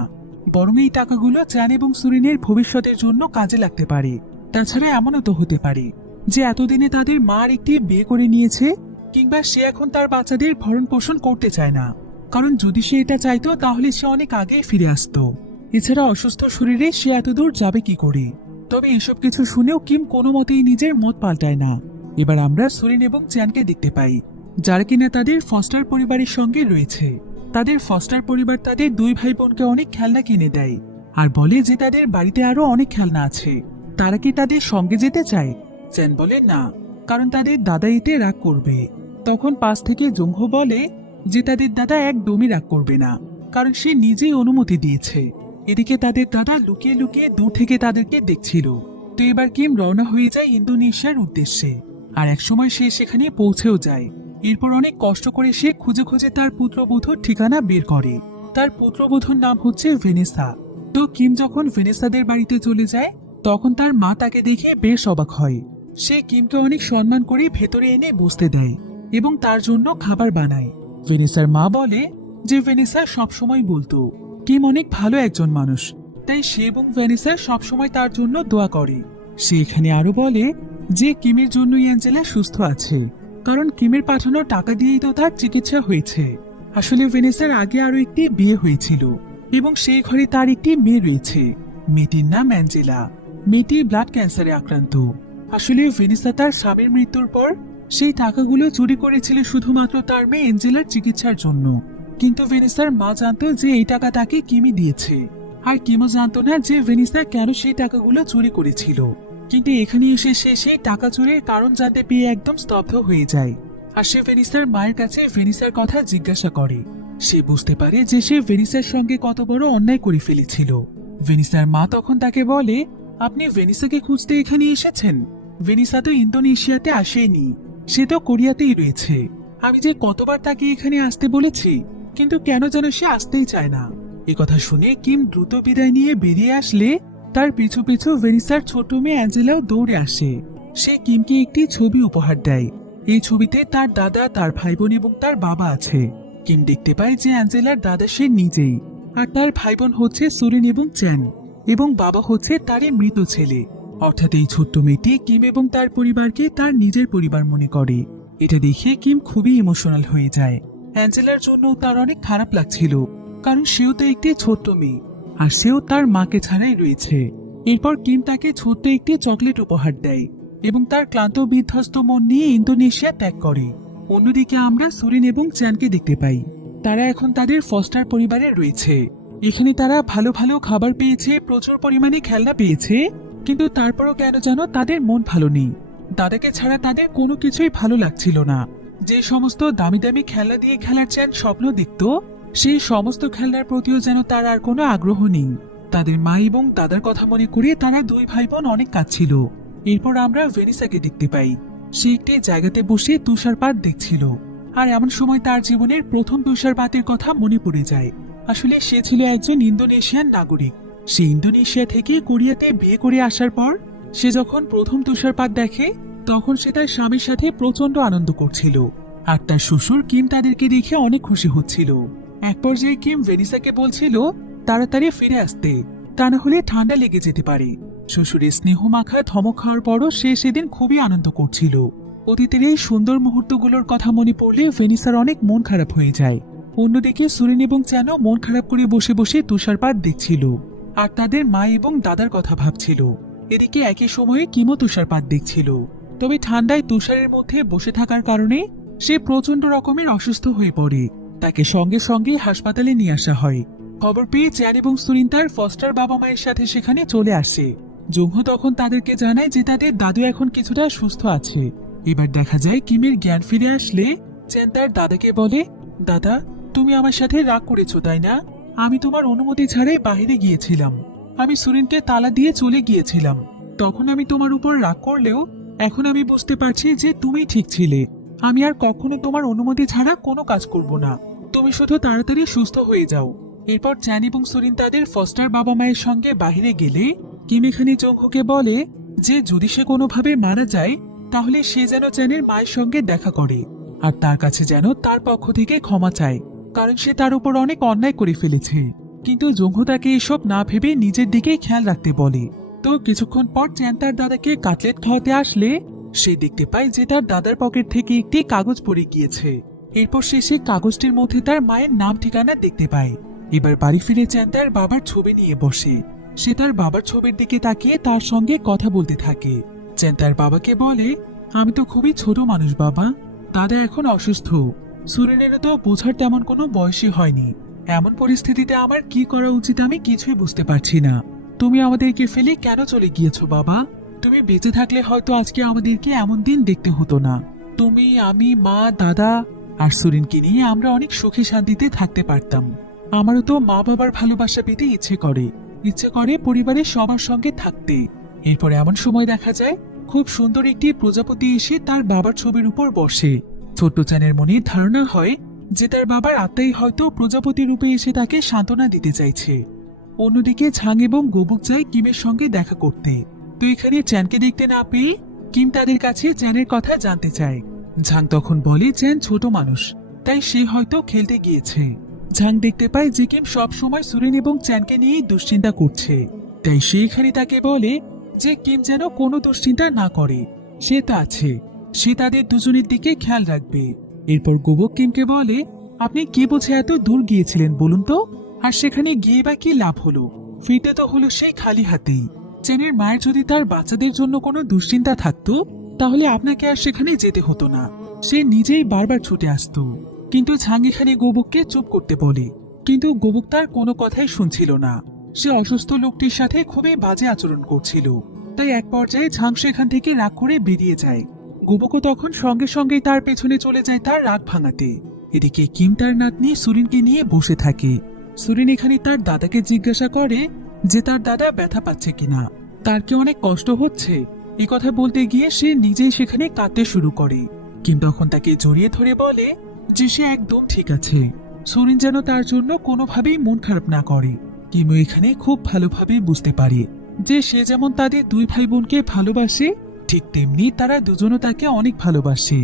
বরং এই টাকাগুলো চ্যান এবং সুরিনের ভবিষ্যতের জন্য কাজে লাগতে পারে। তাছাড়া এমনও তো হতে পারে যে এতদিনে তাদের মার একটি বিয়ে করে নিয়েছে, কিংবা সে এখন তার বাচ্চাদের ভরণ পোষণ করতে চায় না, কারণ যদি সে এটা চাইতো তাহলে সে অনেক আগেই ফিরে আসতো। এছাড়া অসুস্থ শরীরে সে এতদূর যাবে কি করে। তবে এসব কিছু শুনেও কিম কোনো মতেই নিজের মত পাল্টায় না। এবার আমরা সুরিন এবং চ্যানকে দেখতে পাই, যারা কিনা তাদের ফস্টার পরিবারের সঙ্গে রয়েছে। তাদের ফস্টার পরিবার তাদের 2 ভাই বোনকে অনেক খেলনা কিনে দেয় আর বলে যে তাদের বাড়িতে আরো অনেক খেলনা আছে, তারা কি তাদের সঙ্গে যেতে চায়। চ্যান বলে না, কারণ তাদের দাদা এতে রাগ করবে। তখন পাশ থেকে জুংহো বলে যে তাদের দাদা একদমই রাগ করবে না, কারণ সে নিজেই অনুমতি দিয়েছে। এদিকে তাদের দাদা লুকিয়ে লুকিয়ে দূর থেকে তাদেরকে দেখছিল। তো এবার কিম রওনা হয়ে যায় ইন্দোনেশিয়ার উদ্দেশ্যে, আর একসময় সে সেখানে পৌঁছেও যায়। এরপর অনেক কষ্ট করে সে খুঁজে খুঁজে তার পুত্রবধূর ঠিকানা বের করে। তার পুত্রবধূর নাম হচ্ছে ভেনেসা। তো কিম যখন ভেনেসাদের বাড়িতে চলে যায় তখন তার মা তাকে দেখে বেশ অবাক হয়। সে কিমকে অনেক সম্মান করে ভেতরে এনে বসতে দেয় এবং তার জন্য খাবার বানায়। ভেনেসার মা বলে যে ভেনেসা সবসময় বলতো কিম অনেক ভালো একজন মানুষ, তাই সে এবং ভেনেসা সবসময় তার জন্য দোয়া করে। সে এখানে আরো বলে যে কিমের জন্যই অ্যাঞ্জেলা সুস্থ আছে, কারণ কিমের পাঠানো টাকা দিয়েই তো তার চিকিৎসা হয়েছে। আসলে ভেনেসার আগে আরো একটি বিয়ে হয়েছিল এবং সেই ঘরে তার একটি মেয়ে রয়েছে। মেয়েটির নাম অ্যাঞ্জেলা। মেয়েটি ব্লাড ক্যান্সারে আক্রান্ত। আসলে ভেনেসা তার স্বামীর মৃত্যুর পর সেই টাকাগুলো চুরি করেছিল শুধুমাত্র তার মেয়ে অ্যাঞ্জেলার চিকিৎসার জন্য, কিন্তু ভেনেসার মা জানতো যে এই টাকা তাকে কিমি দিয়েছে, আর কিমও জানতো না যে ভেনেসা কেন সেই টাকাগুলো চুরি করেছিল। কিন্তু এখানে এসে সে সেই টাকা চুরির কারণ জানতে পেয়ে একদম স্তব্ধ হয়ে যায়। আর সে ভেনিসার মায়ের কাছে ভেনিসার কথা জিজ্ঞাসা করে। সে বুঝতে পারে যে সে ভেনিসার সঙ্গে কত বড় অন্যায় করে ফেলেছিল। ভেনিসার মা তখন তাকে বলে, আপনি ভেনিসাকে খুঁজতে এখানে এসেছেন? ভেনিসা তো ইন্দোনেশিয়াতে আসেনি, সে তো কোরিয়াতেই রয়েছে। আমি যে কতবার তাকে এখানে আসতে বলেছি, কিন্তু কেন যেন সে আসতেই চায় না। এ কথা শুনে কিম দ্রুত বিদায় নিয়ে বেরিয়ে আসলে তার পিছু পিছু ভেনিসার ছোট মেয়ে অ্যাঞ্জেলাও দৌড়ে আসে। সে কিমকে একটি ছবি উপহার দেয়। এই ছবিতে তার দাদা, তার ভাই বোন এবং তার বাবা আছে। কিম দেখতে পায় যে অ্যাঞ্জেলার দাদা সে নিজেই, আর তার ভাই বোন হচ্ছে সুরিন এবং চ্যান, এবং বাবা হচ্ছে তারই মৃত ছেলে। অর্থাৎ এই ছোট্ট মেয়েটি কিম এবং তার পরিবারকে তার নিজের পরিবার মনে করে। এটা দেখে কিম খুবই ইমোশনাল হয়ে যায়। অ্যাঞ্জেলার জন্য তার অনেক খারাপ লাগছিল, কারণ সেও তো একটি ছোট্ট মেয়ে, আর সেও তার মাকে ছাড়াই রয়েছে। এরপর কিম তাকে ছোট্ট একটি চকলেট উপহার দেয় এবং তার ক্লান্ত বিধ্বস্ত মন নিয়ে ইন্দোনেশিয়া ত্যাগ করে। অন্যদিকে আমরা সুরিন এবং চ্যানকে দেখতে পাই। তারা এখন তাদের ফস্টার পরিবারে রয়েছে। এখানে তারা ভালো ভালো খাবার পেয়েছে, প্রচুর পরিমাণে খেলনা পেয়েছে, কিন্তু তারপরও কেন যেন তাদের মন ভালো নেই। দাদাকে ছাড়া তাদের কোনো কিছুই ভালো লাগছিল না। যে সমস্ত দামি দামি খেলনা দিয়ে খেলার চ্যান স্বপ্ন দেখত, সেই সমস্ত খেলনার প্রতিও যেন তার আর কোনো আগ্রহ নেই। তাদের মা এবং দাদার কথা মনে করে তারা 2 ভাই বোন অনেক কাঁদছিল। এরপর আমরা ভেনিসাকে দেখতে পাই। সে একটি জায়গাতে বসে তুষারপাত দেখছিল, আর এমন সময় তার জীবনের প্রথম তুষারপাতের কথা মনে পড়ে যায়। আসলে সে ছিল একজন ইন্দোনেশিয়ান নাগরিক। সে ইন্দোনেশিয়া থেকে কোরিয়াতে বিয়ে করে আসার পর সে যখন প্রথম তুষারপাত দেখে তখন সে তার স্বামীর সাথে প্রচন্ড আনন্দ করছিল, আর তার শ্বশুর কিম তাদেরকে দেখে অনেক খুশি হচ্ছিল। এক পর্যায়ে কিম ভেনিসাকে বলছিল তাড়াতাড়ি ফিরে আসতে, তা না হলে ঠান্ডা লেগে যেতে পারে। শ্বশুরের স্নেহ মাখা ধমক খাওয়ার পরও সে সেদিন খুবই আনন্দ করছিল। অতীতের এই সুন্দর মুহূর্তগুলোর কথা মনে পড়লে ভেনিসার অনেক মন খারাপ হয়ে যায়। অন্যদিকে সুরিন এবং চ্যানো মন খারাপ করে বসে বসে তুষারপাত দেখছিল আর তাদের মা এবং দাদার কথা ভাবছিল। এদিকে একই সময়ে কিমও তুষারপাত দেখছিল, তবে ঠান্ডায় তুষারের মধ্যে বসে থাকার কারণে সে প্রচন্ড রকমের অসুস্থ হয়ে পড়ে। তাকে সঙ্গে সঙ্গে হাসপাতালে নিয়ে আসা হয়। খবর পেয়ে চ্যান এবং সুরিন তার ফস্টার বাবা মায়ের সাথে সেখানে চলে আসে। জুংহো তখন তাদেরকে জানায় যে তাদের দাদু এখন কিছুটা সুস্থ আছে। এবার দেখা যায় কিমের জ্ঞান ফিরে আসলে চ্যান তার দাদাকে বলে, দাদা, তুমি আমার সাথে রাগ করেছো তাই না? আমি তোমার অনুমতি ছাড়াই বাইরে গিয়েছিলাম। আমি সুরিনকে তালা দিয়ে চলে গিয়েছিলাম। তখন আমি তোমার উপর রাগ করলেও এখন আমি বুঝতে পারছি যে তুমি ঠিক ছিলে। আমি আর কখনো তোমার অনুমতি ছাড়া কোনো কাজ করব না। তুমি শুধু তাড়াতাড়ি সুস্থ হয়ে যাও। এরপর চ্যান এবং সুরিন তাদের ফস্টার বাবা মায়ের সঙ্গে বাইরে গেলে কিম এখানে জংহোকে বলে যে যদি সে কোনোভাবে মারা যায় তাহলে সে যেন চ্যানের মায়ের সঙ্গে দেখা করে আর তার কাছে যেন তার পক্ষ থেকে ক্ষমা চায়, কারণ সে তার উপর অনেক অন্যায় করে ফেলেছে। কিন্তু জংহো তাকে এসব না ভেবে নিজের দিকে খেয়াল রাখতে বলে। তো কিছুক্ষণ পর চ্যান তার দাদাকে কাটলেট খাওয়াতে আসলে সে দেখতে পায় যে তার দাদার পকেট থেকে একটি কাগজ পড়ে গিয়েছে। এরপর সে সেই কাগজটির মধ্যে তার মায়ের নাম ঠিকানা দেখতে পায়। এবার বাড়ি ফিরে চ্যান তার বাবার ছবি নিয়ে বসে। সে তার বাবার ছবির দিকে তাকিয়ে তার সঙ্গে কথা বলতে থাকে। চ্যান তার বাবাকে বলে, আমি তো খুবই ছোট মানুষ বাবা, দাদা এখন অসুস্থ। সুরেনেরও তো বোঝার তেমন কোনো বয়সই হয়নি। এমন পরিস্থিতিতে আমার কি করা উচিত আমি কিছুই বুঝতে পারছি না। তুমি আমাদেরকে ফেলে কেন চলে গিয়েছো বাবা? তুমি বেঁচে থাকলে হয়তো আজকে আমাদেরকে এমন দিন দেখতে হতো না। তুমি, আমি, মা, দাদা আর সুরিনকে নিয়ে আমরা অনেক সুখে শান্তিতে থাকতে পারতাম। আমারও তো মা বাবার ভালোবাসা পেতে ইচ্ছে করে পরিবারের সবার সঙ্গে থাকতে। এরপর এমন সময় দেখা যায় খুব সুন্দর একটি প্রজাপতি এসে তার বাবার ছবির উপর বসে। ছোট্ট চ্যানের মনে ধারণা হয় যে তার বাবার আত্মাই হয়তো প্রজাপতি রূপে এসে তাকে সান্ত্বনা দিতে চাইছে। অন্যদিকে ঝাং এবং গোবুক যায় কিমের সঙ্গে দেখা করতে। তো এখানে চ্যানকে দেখতে না পেয়ে কিম তাদের কাছে চ্যানের কথা জানতে চায়। ঝাং তখন বলে চ্যান ছোট মানুষ, তাই সে হয়তো খেলতে গিয়েছে। ঝাং দেখতে পায় যে কিম সবসময় সুরেন এবং চ্যানকে নিয়েই দুশ্চিন্তা করছে, তাই সে এখানে তাকে বলে যে কিম যেন কোনো দুশ্চিন্তা না করে, সে তো আছে, সে তাদের দুজনের দিকে খেয়াল রাখবে। এরপর গোবক কিমকে বলে, আপনি কি বুঝে এত দূর গিয়েছিলেন বলুন তো? আর সেখানে গিয়ে বা কি লাভ হলো? ফিরতে তো হলো সেই খালি হাতেই। চ্যানের মায়ের যদি তার বাচ্চাদের জন্য কোনো দুশ্চিন্তা থাকতো তাহলে আপনাকে আর সেখানে যেতে হতো না, সে নিজেই বারবার ছুটে আসতো। কিন্তু ঝাং এখানে গোবককে চুপ করতে বলে, কিন্তু গোবক তার কোনো কথাই শুনছিল না। সে অসুস্থ লোকটির সাথে খুবই বাজে আচরণ করছিল। তাই এক পর্যায়ে ঝাং সেখান থেকে রাগ করে বেরিয়ে যায়। গোবকও তখন সঙ্গে সঙ্গে তার পেছনে চলে যায় তার রাগ ভাঙাতে। এদিকে কিম তার নাতনি সুরিনকে নিয়ে বসে থাকে। সুরিন এখানে তার দাদাকে জিজ্ঞাসা করে যে তার দাদা ব্যথা পাচ্ছে কিনা, তার কি অনেক কষ্ট হচ্ছে। এই কথা বলতে গিয়ে সে নিজেই সেখানে কাঁদতে শুরু করে। কিম তখন তাকে জড়িয়ে ধরে বলে যে সে একদম ঠিক আছে, সুরিন যেন তার জন্য কোনোভাবেই মন খারাপ না করে। কিমও এখানে খুব ভালোভাবে বুঝতে পারে যে সে যেমন তাদের দুই ভাই বোনকে ভালোবাসে ঠিক তেমনি তারা দুজনও তাকে অনেক ভালোবাসে।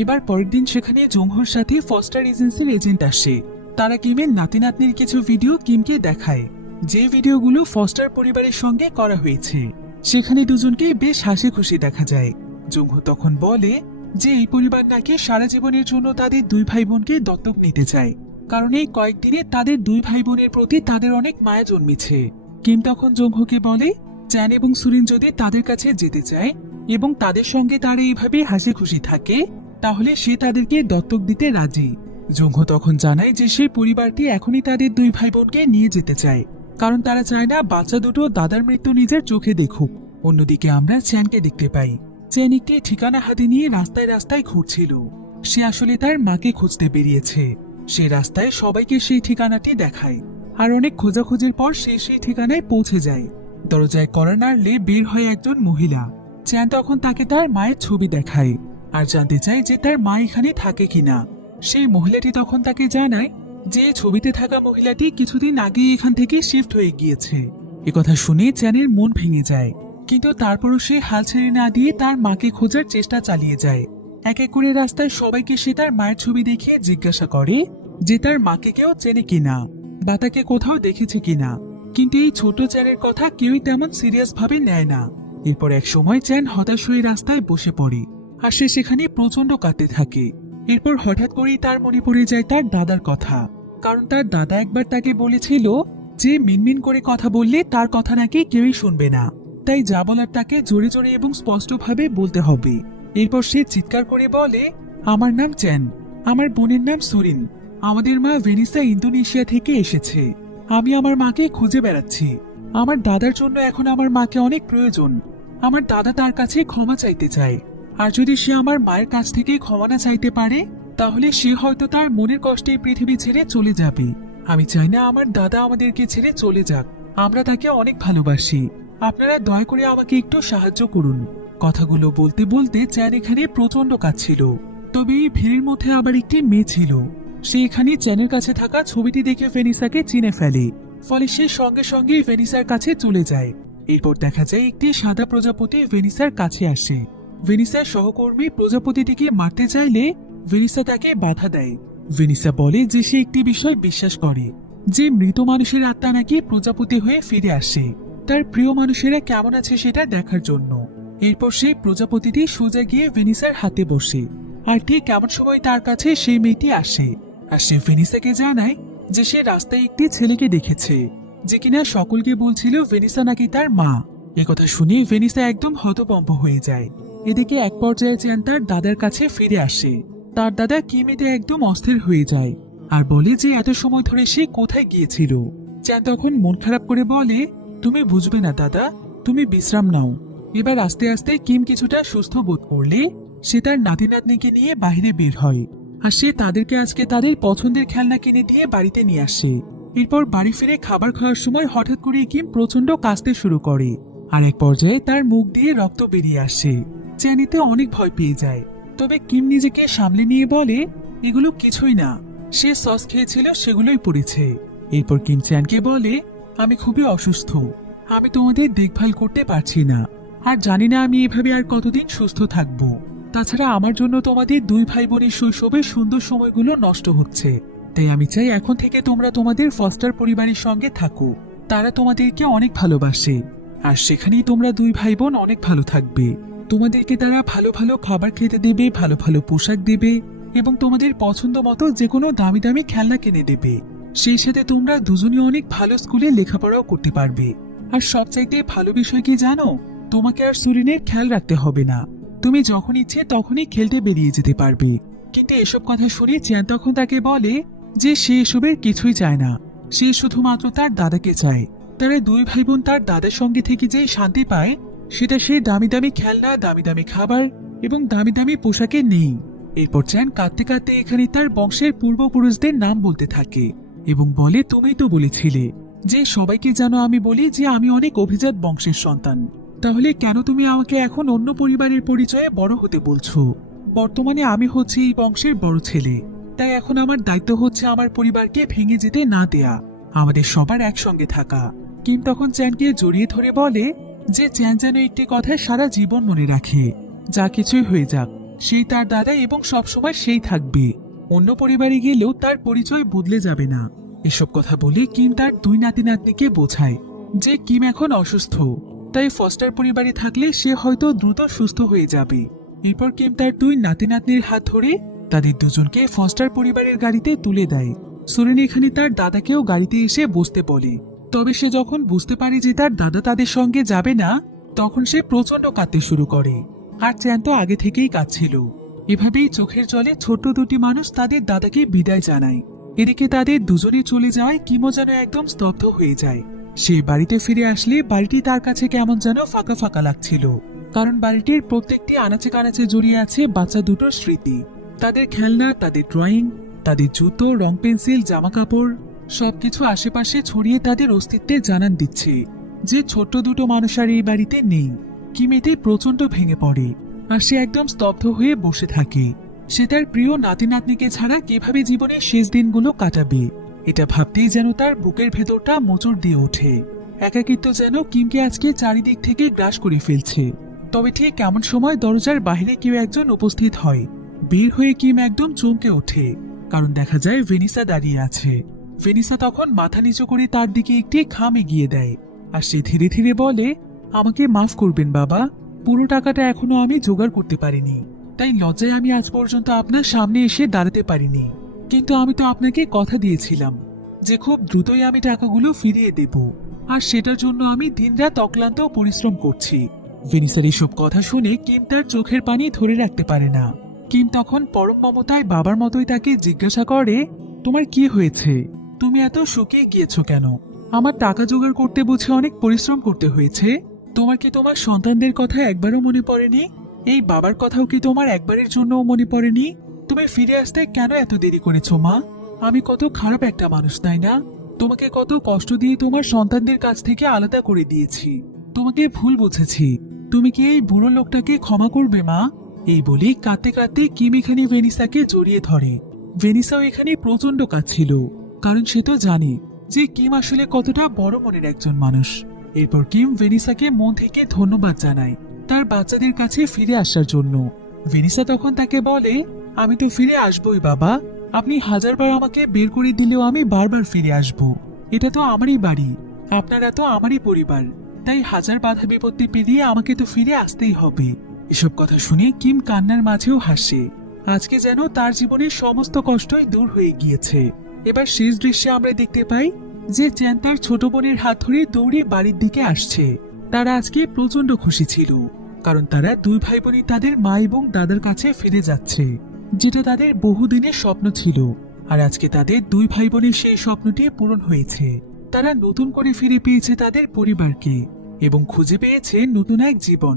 এবার পরের দিন সেখানে জংহোর সাথে ফস্টার এজেন্সির এজেন্ট আসে। তারা কিমের নাতি নাতনির কিছু ভিডিও কিমকে দেখায়, যে ভিডিওগুলো ফস্টার পরিবারের সঙ্গে করা হয়েছে। সেখানে দুজনকে বেশ হাসি খুশি দেখা যায়। জংহো তখন বলে যে এই পরিবার নাকি সারা জীবনের জন্য তাদের দুই ভাই বোনকে দত্তক নিতে চায়, কারণ এই কয়েকদিনে তাদের দুই ভাই বোনের প্রতি তাদের অনেক মায়া জন্মেছে। কিম তখন জংহোকে বলে চ্যান এবং সুরিন যদি তাদের কাছে যেতে চায় এবং তাদের সঙ্গে তারা এইভাবে হাসি খুশি থাকে তাহলে সে তাদেরকে দত্তক দিতে রাজি। জংহো তখন জানায় যে সেই পরিবারটি এখনই তাদের দুই ভাই বোনকে নিয়ে যেতে চায়, কারণ তারা চায় না বাচ্চা দুটো দাদার মৃত্যু নিজের চোখে দেখুক। অন্যদিকে আমরা চ্যানকে দেখতে পাই। চ্যান একটি ঠিকানা হাতে নিয়ে রাস্তায় রাস্তায় ঘুরছিল। সে আসলে তার মাকে খুঁজতে বেরিয়েছে। সে রাস্তায় সবাইকে সেই ঠিকানাটি দেখায়, আর অনেক খোঁজাখুঁজির পর সে সেই ঠিকানায় পৌঁছে যায়। দরজায় কড়া নাড়লে বের হয় একজন মহিলা। চ্যান তখন তাকে তার মায়ের ছবি দেখায় আর জানতে চায় যে তার মা এখানে থাকে কিনা। সেই মহিলাটি তখন তাকে জানায় যে ছবিতে থাকা মহিলাটি কিছুদিন আগে এখান থেকে শিফট হয়ে গিয়েছে। একথা শুনে চ্যানের মন ভেঙে যায়, কিন্তু তারপরও সে হাল ছেড়ে না দিয়ে তার মাকে খোঁজার চেষ্টা চালিয়ে যায়। এক এক করে রাস্তায় সবাইকে সে তার মায়ের ছবি দেখিয়ে জিজ্ঞাসা করে যে তার মাকে কেউ চেনে কিনা বা তাকে কোথাও দেখেছে কিনা, কিন্তু এই ছোট চ্যানের কথা কেউই তেমন সিরিয়াস ভাবে নেয় না। এরপর এক সময় চ্যান হতাশ হয়ে রাস্তায় বসে পড়ে, আর সে সেখানে প্রচন্ড কাঁদতে থাকে। এরপর হঠাৎ করেই তার মনে পড়ে যায় তার দাদার কথা, কারণ তার দাদা একবার তাকে বলেছিল যে মিনমিন করে কথা বললে তার কথা নাকি কেউই শুনবে না, তাই যা বলার তাকে জোরে জোরে এবং স্পষ্টভাবে বলতে হবে। এরপর সে চিৎকার করে বলে, আমার নাম চ্যান, আমার বোনের নাম সুরিন, আমাদের মা ভেনিসা ইন্দোনেশিয়া থেকে এসেছে। আমি আমার মাকে খুঁজে বেড়াচ্ছি। আমার দাদার জন্য এখন আমার মাকে অনেক প্রয়োজন। আমার দাদা তার কাছে ক্ষমা চাইতে চায়, আর যদি সে আমার মায়ের কাছ থেকে ক্ষমা না চাইতে পারে তাহলে সে হয়তো তার মনের কষ্টে পৃথিবী ছেড়ে চলে যাবে। আমি চাই না আমার দাদা আমাদেরকে ছেড়ে চলে যাক, আমরা তাকে অনেক ভালোবাসি। আপনারা দয়া করে আমাকে একটু সাহায্য করুন। কথাগুলো বলতে বলতে চ্যান এখানে প্রচন্ড কাঁদছিল। তবে এই ভিড়ের মধ্যে আবার একটি মেয়ে ছিল। সে এখানে চ্যানের কাছে থাকা ছবিটি দেখে ভেনিসাকে চিনে ফেলে, ফলে সে সঙ্গে সঙ্গে ভেনিসার কাছে চলে যায়। এরপর দেখা যায় একটি সাদা প্রজাপতি ভেনিসার কাছে আসে। ভেনিসার সহকর্মী প্রজাপতিটিকে মারতে চাইলে ভেনিসা তাকে বাধা দেয়। ভেনিসা বলে যে সে একটি বিষয় বিশ্বাস করে, যে মৃত মানুষের আত্মা নাকি প্রজাপতি হয়ে ফিরে আসে তার প্রিয় মানুষেরা কেমন আছে সেটা দেখার জন্য। এরপর সেই প্রজাপতিটি সোজা গিয়ে ভেনিসার হাতে বসে, আর ঠিক এমন সময় তার কাছে সেই মেয়েটি আসে, আর সে ভেনিসাকে জানায় যে সে রাস্তায় একটি ছেলেকে দেখেছে যে কিনা সকলকে বলছিল ভেনিসা নাকি তার মা। একথা শুনে ভেনিসা একদম হতভম্ব হয়ে যায়। এদিকে এক পর্যায়ে চ্যান তার দাদার কাছে ফিরে আসে। তার দাদা কিমিতে একদম অস্থির হয়ে যায় আর বলে যে এত সময় ধরে সে কোথায় গিয়েছিল। চ্যান তখন মন খারাপ করে বলে, তুমি বুঝবে না দাদা, তুমি বিশ্রাম নাও। এবার আস্তে আস্তে কিম কিছুটা সুস্থ বোধ করলে সে তার নাতি নাতনিকে নিয়ে বাইরে বের হয়, আর সে তাদেরকে আজকে তাদের পছন্দের খেলনা কিনে দিয়ে বাড়িতে নিয়ে আসে। এরপর বাড়ি ফিরে খাবার খাওয়ার সময় হঠাৎ করে কিম প্রচন্ড কাঁদতে শুরু করে, আর এক পর্যায়ে তার মুখ দিয়ে রক্ত বেরিয়ে আসে। চ্যান এতে অনেক ভয় পেয়ে যায়, তবে কিম নিজেকে সামলে নিয়ে বলে এগুলো কিছুই না, সে সস খেয়েছিল সেগুলোই পড়েছে। এরপর কিম চ্যানকে বলে, আমি খুবই অসুস্থ, আমি তোমাদের দেখভাল করতে পারছি না, আর জানি না আমি এভাবে আর কতদিন সুস্থ থাকব। তাছাড়া আমার জন্য তোমাদের দুই ভাই বোনের শৈশবের সুন্দর সময়গুলো নষ্ট হচ্ছে, তাই আমি চাই এখন থেকে তোমরা তোমাদের ফস্টার পরিবারের সঙ্গে থাকো। তারা তোমাদেরকে অনেক ভালোবাসে, আর সেখানেই তোমরা দুই ভাই বোন অনেক ভালো থাকবে। তোমাদেরকে তারা ভালো ভালো খাবার খেতে দেবে, ভালো ভালো পোশাক দেবে, এবং তোমাদের পছন্দ মতো যে কোনো দামি দামি খেলনা কিনে দেবে। সেই সাথে তোমরা দুজনে অনেক ভালো স্কুলে লেখাপড়াও করতে পারবে। আর সবচাইতে ভালো বিষয় কি জানো, তোমাকে আর সুরিনের খেয়াল রাখতে হবে না, তুমি যখন ইচ্ছে তখনই খেলতে বেরিয়ে যেতে পারবে। কিন্তু এসব কথা শুনে চ্যান তখন তাকে বলে যে সে এসবের কিছুই চায় না, সে শুধুমাত্র তার দাদাকে চায়। তারা দুই ভাই বোন তার দাদার সঙ্গে থেকে যে শান্তি পায় সেটা সে দামি দামি খেলনা, দামি দামি খাবার এবং দামি দামি পোশাকে নেই। এরপর চ্যান কাঁদতে কাঁদতে এখানে তার বংশের পূর্বপুরুষদের নাম বলতে থাকে এবং বলে, তুমি তো বলেছিলে যে সবাইকে যেন আমি বলি যে আমি অনেক অভিজাত বংশের সন্তান, তাহলে কেন তুমি আমাকে এখন অন্য পরিবারের পরিচয়ে বড় হতে বলছো? বর্তমানে আমি হচ্ছে এই বংশের বড় ছেলে, তাই এখন আমার দায়িত্ব হচ্ছে আমার পরিবারকে ভেঙে যেতে না দেয়া, আমাদের সবার একসঙ্গে থাকা। কিম তখন চ্যানকে জড়িয়ে ধরে বলে যে চ্যান যেন একটি কথা সারা জীবন মনে রাখে, যা কিছুই হয়ে যাক সেই তার দাদা এবং সবসময় সেই থাকবে, অন্য পরিবারে গেলেও তার পরিচয় বদলে যাবে না। এসব কথা বলে কিম তার দুই নাতি নাতনিকে বোঝায় যে কিম এখন অসুস্থ, তাই ফস্টার পরিবারে থাকলে সে হয়তো দ্রুত সুস্থ হয়ে যাবে। এরপর কিম তার দুই নাতি নাতনির হাত ধরে তাদের দুজনকে ফস্টার পরিবারের গাড়িতে তুলে দেয়। সুরিন এখানে তার দাদাকেও গাড়িতে এসে বসতে বলে, তবে সে যখন বুঝতে পারে যে তার দাদা তাদের সঙ্গে যাবে না তখন সে প্রচন্ড কাঁদতে শুরু করে, আর চ্যান তো আগে থেকেই কাঁদছিল। এভাবেই চোখের জলে ছোট্ট দুটি মানুষ তাদের দাদাকে বিদায় জানায়। এদিকে তাদের দুজনে চলে যাওয়ায় কিমো যেন একদম স্তব্ধ হয়ে যায়। সে বাড়িতে ফিরে আসলে বাড়িটি তার কাছে কেমন যেন ফাঁকা ফাঁকা লাগছিল, কারণ বাড়িটির প্রত্যেকটি আনাচে কানাচে জড়িয়ে আছে বাচ্চা দুটোর স্মৃতি, তাদের খেলনা, তাদের ড্রয়িং, তাদের জুতো, রং পেন্সিল, জামা কাপড় সবকিছু আশেপাশে ছড়িয়ে তাদের অস্তিত্বের জানান দিচ্ছে যে ছোট্ট দুটো মানুষ আর এই বাড়িতে নেই। কিম এতে প্রচন্ড ভেঙে পড়ে, আর সে একদম স্তব্ধ হয়ে বসে থাকে। সে তার প্রিয় নাতি নাতনিকে ছাড়া কিভাবে জীবনের শেষ দিনগুলো কাটাবে এটা ভাবতেই যেন তার বুকের ভেতরটা মোচড় দিয়ে ওঠে। একাকিত্ব যেন কিমকে আজকে চারিদিক থেকে গ্রাস করে ফেলছে। তবে ঠিক এমন সময় দরজার বাইরে কেউ একজন উপস্থিত হয়। বের হয়ে কিম একদম চমকে ওঠে, কারণ দেখা যায় ভেনিসা দাঁড়িয়ে আছে। ভেনিসা তখন মাথা নিচু করে তার দিকে একটি খাম এগিয়ে দেয়, আর সে ধীরে ধীরে বলে, আমাকে মাফ করবেন বাবা, পুরো টাকাটা এখনো আমি জোগাড় করতে পারিনি, তাই লজ্জায় আমি আজ পর্যন্ত আপনার সামনে এসে দাঁড়াতে পারিনি। কিন্তু আমি তো আপনাকে কথা দিয়েছিলাম যে খুব দ্রুতই আমি টাকাগুলো ফিরিয়ে দেব, আর সেটার জন্য আমি দিনরাত অক্লান্ত পরিশ্রম করছি। ভেনিসার এসব কথা শুনে কিম তার চোখের পানি ধরে রাখতে পারে না। কিম তখন পরম মমতায় বাবার মতোই তাকে জিজ্ঞাসা করে, তোমার কি হয়েছে? তুমি এত শুকিয়ে গিয়েছো কেন? আমার টাকা জোগাড় করতে বুঝে অনেক পরিশ্রম করতে হয়েছে। তোমার কি তোমার সন্তানদের কথা একবারও মনে পড়েনি? এই বাবার কথাও কি তোমার একবারের জন্যও মনে পড়েনি? তুমি ফিরে আসতে কেন এত দেরি করেছো মা? আমি কত খারাপ একটা মানুষ, তাই না? তোমাকে কত কষ্ট দিয়ে তোমার সন্তানদের কাছ থেকে আলাদা করে দিয়েছি। তোমাকে ভুল বুঝেছি। তুমি কি এই বুড়ো লোকটাকে ক্ষমা করবে মা? এই বলি কাঁদতে কাঁদতে কিম এখানে ভেনিসাকে জড়িয়ে ধরে। ভেনিসাও এখানে প্রচন্ড কাঁদছিল, কারণ সে তো জানে যে কিম আসলে কতটা বড় মনের একজন মানুষ। এরপর কিম ভেনিসাকে মন থেকে ধন্যবাদ জানায় তার বাচ্চাদের কাছে ফিরে আসার জন্য। ভেনিসা তখন তাকে বলে, আমি তো ফিরে আসবই বাবা, আপনি হাজারবার আমাকে বের করে দিলেও আমি বারবার ফিরে আসব। এটা তো আমারই বাড়ি, আপনারা তো আমারই পরিবার, তাই হাজার বাধা বিপত্তি পেরিয়ে আমাকে তো ফিরে আসতেই হবে। এসব কথা শুনে কিম কান্নার মাঝেও হাসে। আজকে যেন তার জীবনের সমস্ত কষ্টই দূর হয়ে গিয়েছে। এবার শেষ দৃশ্যে আমরা দেখতে পাই যে চ্যান তার ছোট বোনের হাত ধরে দৌড়ে বাড়ির দিকে আসছে। তারা আজকে প্রচন্ড খুশি ছিল, কারণ তারা দুই ভাই বোনই তাদের মা এবং দাদার কাছে ফিরে যাচ্ছে, যেটা তাদের বহুদিনের স্বপ্ন ছিল। আর আজকে তাদের দুই ভাই বোনের সেই স্বপ্নটি পূরণ হয়েছে। তারা নতুন করে ফিরে পেয়েছে তাদের পরিবারকে এবং খুঁজে পেয়েছে নতুন এক জীবন।